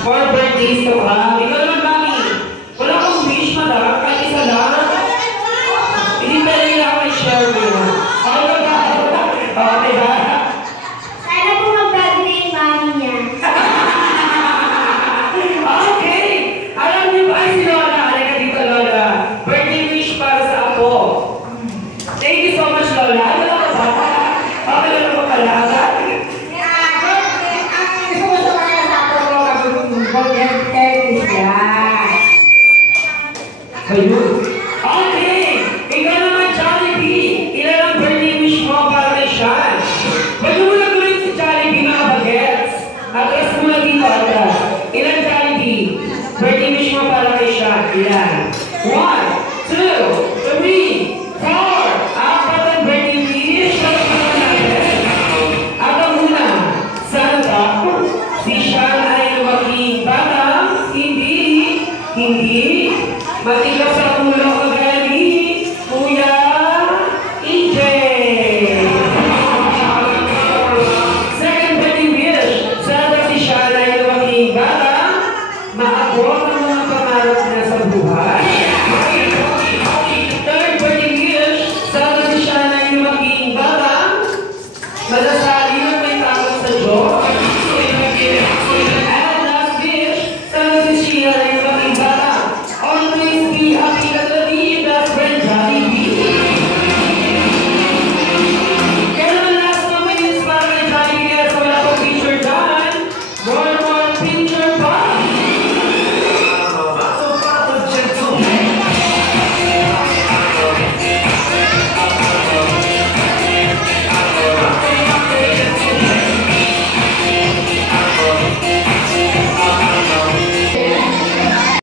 For birthdays to come. Ikaw naman, Mami. Wala kang wish, madam. Kahit isa lang. Hindi pwede nila ako i-share mo. Okay ba? Okay ba? Sana po mag-birthday yung mami niya. Okay. Alam niyo ba si Lola? Halika dito, Lola. Birthday wish para sa apo. Thank you so much, Lola. Ano ba ba? Okay lang ba pala? Ayun. Okay! Ikaw naman, Jollibee! Ilan ang birthday wish mo para kay Sean? Pwede mo lang gawin si Jollibee, mga bagets. Atras mo lang dito, atras. Ilan, Jollibee? Birthday wish mo para kay Sean? Ilan? 1, 2, 3, 4. Apat ang birthday wish. Palakpakan natin. At ang una, sana daw si Sean ay lumaking batang hindi matigas sa ulo kagaya ni Kuya EJ. Second birthday wish, sana si Sean ay lumaking batang maabot ang mga pangarap niya sa buhay. Third birthday wish, sana si Sean ay lumaking batang malasakit